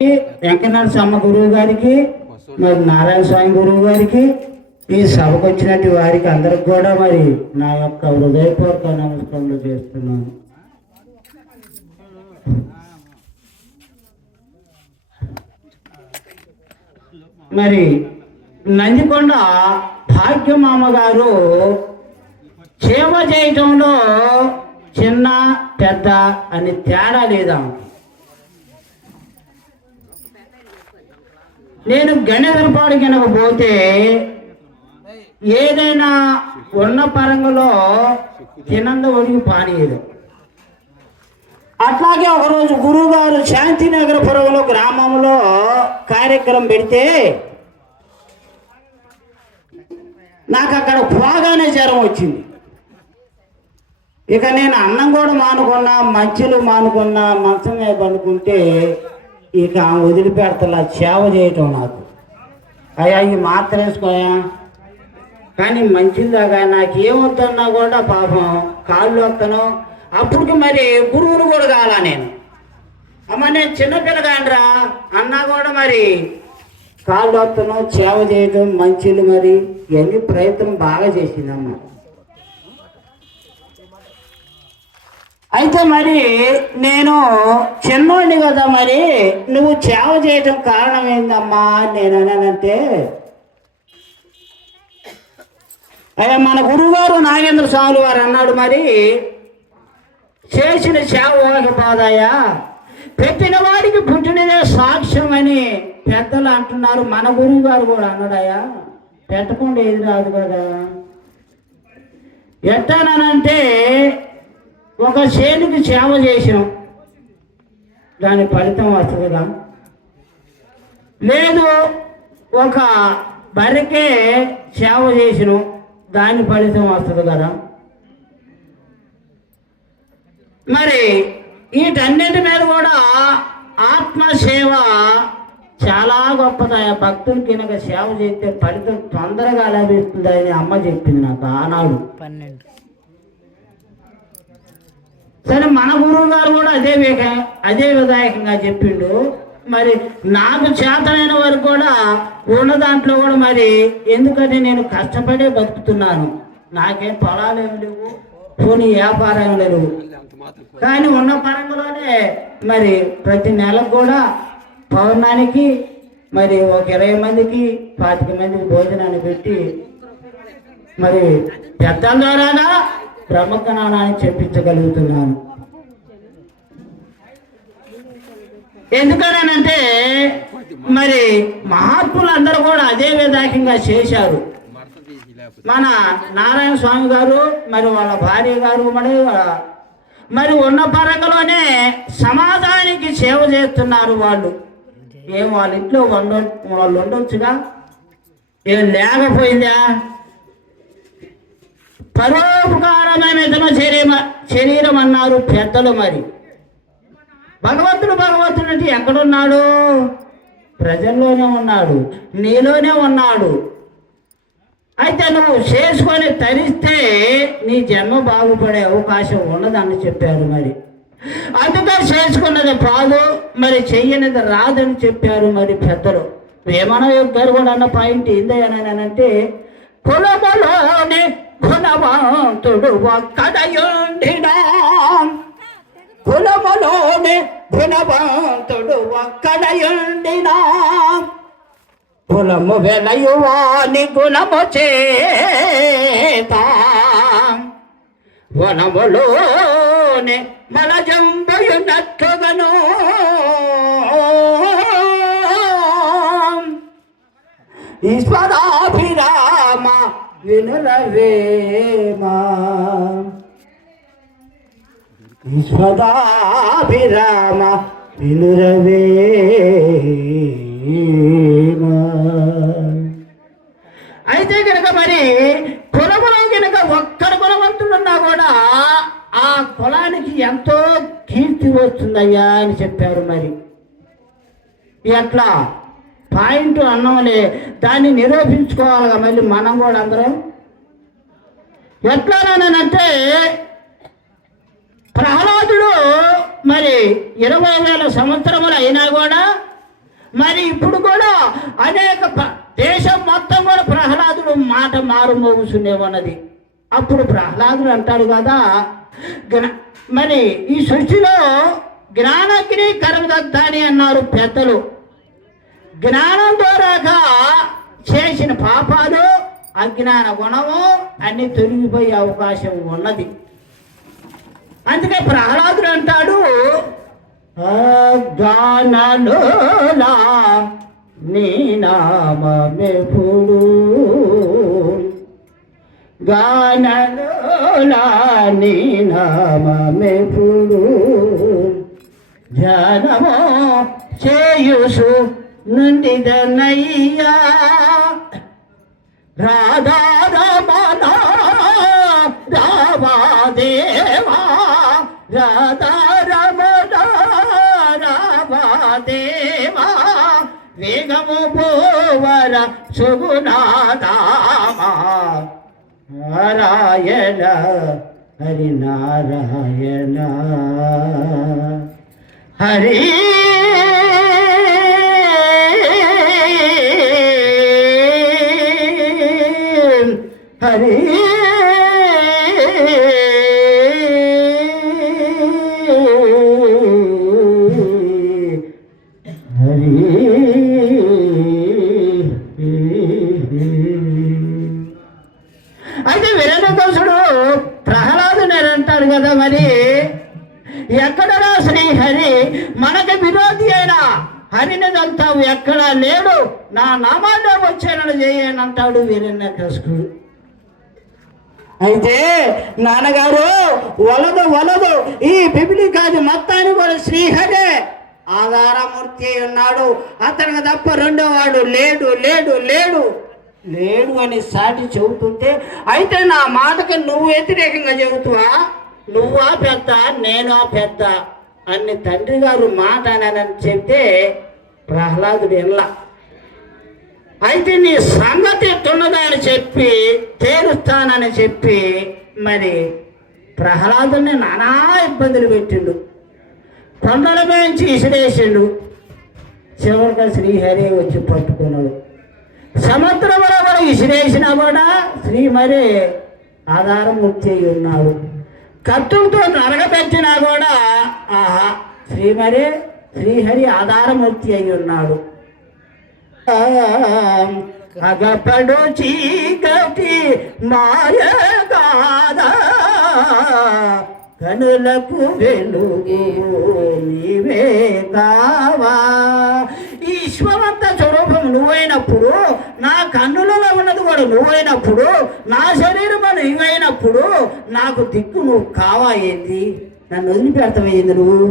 వెంకటనరసింహ గురువు గారికి, మరి నారాయణ స్వామి గురువు గారికి, ఈ సభకు వచ్చినట్టు వారికి అందరికి కూడా మరి నా యొక్క హృదయపూర్వక నమస్కారాలు చేస్తున్నాను. మరి నందికొండ భాగ్యమామ గారు సేవ చేయటంలో చిన్న పెద్ద అని తేడా లేదా. నేను గణేశపాడు కనుక పోతే ఏదైనా ఉన్న పరంగలో తినంద ఒడిగి పానీయదు. అట్లాగే ఒకరోజు గురువు గారు శాంతినగరపురంలో గ్రామంలో కార్యక్రమం పెడితే నాకు అక్కడ పోగానే జ్వరం వచ్చింది. ఇక నేను అన్నం కూడా మానుకున్నా, మంచులు మానుకున్నా, మంచం మీద పడుకుంటే ఇక వదిలిపెడతలా సేవ చేయటం. నాకు అయ్యా ఈ మాత్రం వేసుకోయా కానీ మంచిదాకా నాకేమొద్దన్నా కూడా పాపం కాళ్ళు వస్తాను. అప్పటికి మరి గురువులు కూడా కావాలా నేను. అమ్మ నేను చిన్నపిల్లగాండ్రా అన్నా కూడా మరి కాళ్ళు వస్తాను, సేవ చేయటం, మంచిలు మరి ఇవన్నీ ప్రయత్నం బాగా చేసిందమ్మ. అయితే మరి నేను చిన్నోడిని కదా, మరి నువ్వు సేవ చేయటం కారణం ఏందమ్మా నేను అన్నానంటే, అయ్యా మన గురువుగారు నాగేంద్ర స్వామి వారు అన్నాడు, మరి చేసిన సేవ పోదాయా, పెట్టిన వాడికి పుట్టినదే సాక్ష్యం అని పెద్దలు అంటున్నారు. మన గురువు గారు కూడా అన్నాడయ్యా, పెట్టకుండా ఏది రాదు కదా. ఎట్టానంటే ఒక చేనుకి సేవ చేసినాం, దాని ఫలితం వస్తుంది కదా. లేదు ఒక బర్రెకే సేవ చేసినాం, దాని ఫలితం వస్తుంది కదా. మరి వీటన్నిటి మీద కూడా ఆత్మసేవ చాలా గొప్పదా. భక్తులకి కనుక సేవ చేస్తే ఫలితం తొందరగా లభిస్తుంది అని అమ్మ చెప్పింది నాకు ఆనాడు. సరే మన గురువు గారు కూడా అదే విధాయకంగా చెప్పిండు. మరి నాకు చేతనైన వరకు కూడా ఉన్న దాంట్లో కూడా మరి ఎందుకంటే నేను కష్టపడే బతుకుతున్నాను. నాకేం పొలాలు ఏమి లేవు, పోనీ వ్యాపారం ఏమి లేవు. కానీ ఉన్న పరంగానే మరి ప్రతి నెలకు కూడా పౌర్ణానికి మరి ఒక 20 మందికి 25 మందికి భోజనాన్ని పెట్టి మరి పెద్దల ద్వారాగా బ్రహ్మజ్ఞానాన్ని చెప్పించగలుగుతున్నాను. ఎందుకనంటే మరి మహాత్ములు అందరూ కూడా అదే విధాకంగా చేశారు. మన నారాయణ స్వామి గారు మరి వాళ్ళ భార్య గారు మరి ఉన్న పరంగానే సమాజానికి సేవ చేస్తున్నారు. వాళ్ళు వాళ్ళ ఇంట్లో వాళ్ళు ఉండొచ్చుగా, ఏం లేకపోయిందా. పరోపకారమైన శరీరం అన్నారు పెద్దలు. మరి భగవంతుడు అంటే ఎక్కడున్నాడు? ప్రజల్లోనే ఉన్నాడు, నీలోనే ఉన్నాడు. అయితే నువ్వు చేసుకొని తరిస్తే నీ జన్మ బాగుపడే అవకాశం ఉన్నదని చెప్పారు. మరి అందుకే చేసుకున్నది పాదు, మరి చెయ్యనిది రాదని చెప్పారు మరి పెద్దలు. వేమన గారు కూడా అన్న పాయింట్ ఏందనంటే, కులములోని గుణవంతుడు ఒక్కడయుండినా, కులములోని గుణవంతుడు ఒక్కడయుండినా, కులము వెలయువాని గుణము చేత వనములోనే మలజంబయునట్టుగను, ఈశ్వరాభిరామ వినురవేమ, ఈశ్వరాభిరామ వినురవేమ. అయితే కనుక మరి కులములో కనుక ఒక్కడు కులవంతుడున్నా కూడా ఆ కులానికి ఎంతో కీర్తి వస్తుందయ్యా అని చెప్పారు. మరి ఎట్లా పాయింట్ అన్నోలే దాన్ని నిరూపించుకోవాలిగా మళ్ళీ మనం కూడా అందరం. ఎట్లానంటే ప్రహ్లాదుడు మరి 20,000 సంవత్సరములు అయినా కూడా మరి ఇప్పుడు కూడా అనేక దేశం మొత్తం కూడా ప్రహ్లాదుడు మాట మారుమోగుతూనే ఉన్నది. అప్పుడు ప్రహ్లాదుడు అంటాడు కదా, మరి ఈ సృష్టిలో జ్ఞానగ్ని కర్మదగ్ధాని అన్నారు పెద్దలు. జ్ఞానం ద్వారాగా చేసిన పాపాలు, అజ్ఞాన గుణము అన్ని తొలగిపోయే అవకాశం ఉన్నది. అందుకే ప్రహ్లాదుడు అంటాడు, గానలోలా నీ నామమెప్పుడు, గానలోలా నీ నామమెప్పుడు, ధ్యానమో చేయుసు నుండిదనయ్యా, రాధారమణ రావాదేవా, రాధారమణ రావాదేవా, వేగము పోవర సుగుణాదామా, నారాయణ హరి నారాయణ హరి హరి హరి. అయితే వీరేంద్రదాసుడు ప్రహ్లాదుని అంటాడు కదా, మరి ఎక్కడరా శ్రీహరి, మనకి విరోధి అయినా హరిని దంతావు ఎక్కడా లేడు, నా నామాల్లో వచ్చానని చేయని అంటాడు వీరేంద్రదాసుడు. అయితే నాన్నగారు వలదు ఈ బిబిలికాది మొత్తాన్ని కూడా శ్రీహరే ఆధారమూర్తి ఉన్నాడు, అతనికి తప్ప రెండో వాడు లేడు లేడు లేడు లేడు అని సాటి చెబుతుంటే, అయితే నా మాటకి నువ్వు వ్యతిరేకంగా చెబుతావా, నువ్వా పెద్ద నేనా పెద్ద అని తండ్రి గారు మాట అని చెప్తే ప్రహ్లాదుడు ఎల్లా. అయితే నీ సంగతి తున్నదా అని చెప్పి తేలుస్తానని చెప్పి మరి ప్రహ్లాదుని నానా ఇబ్బందులు పెట్టిండు, కొండల నుంచి ఇసిరేసిండు. చివరిగా శ్రీహరి వచ్చి పట్టుకున్నాడు. సముద్రంలో కూడా ఇసిరేసినా కూడా శ్రీమరే ఆధారమూర్తి అయి ఉన్నాడు. కత్తులతో నరగపెట్టినా కూడా ఆహా శ్రీమరే శ్రీహరి ఆధారమూర్తి అయి ఉన్నాడు. అగపడు చీకటి మాయగాదా, కనులకు వెలుగు నీవే కావా. ఈశ్వరంత స్వరూపం నువ్వైనప్పుడు, నా కన్నులలో ఉన్నది కూడా నువ్వైనప్పుడు, నా శరీరం నువ్వైనప్పుడు నాకు దిక్కు నువ్వు కావా ఏంది, నన్ను వదిలిపెడతావు ఏంది నువ్వు?